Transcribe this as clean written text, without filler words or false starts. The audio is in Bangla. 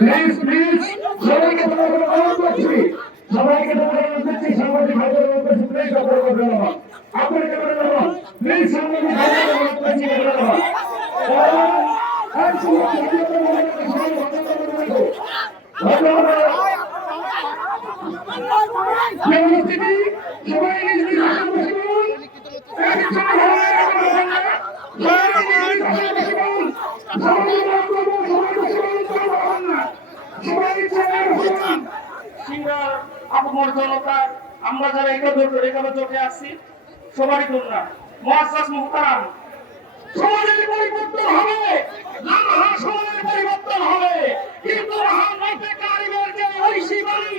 প্লিজ প্লিজ সবাইকে অনুরোধ করছি, সবাইকে অনুরোধ করছি, সাংবাদিক ভাইদের অনুরোধ করছি, প্লিজ আপনারা ধন্যবাদ, আপনাদের ধন্যবাদ, প্লিজ সাংবাদিক ভাইদের অনুরোধ করছি, ধন্যবাদ। সবাই নিজ নিজ আসন বসুন, আমরা যারা এখানে চোখে আসছি সবারই কন্যা মহাশ্বাস মুহতারাম, সমাজের পরিবর্তন হবে, সমাজের পরিবর্তন হবে, কিন্তু কারিগর যে ঐশী বাড়ি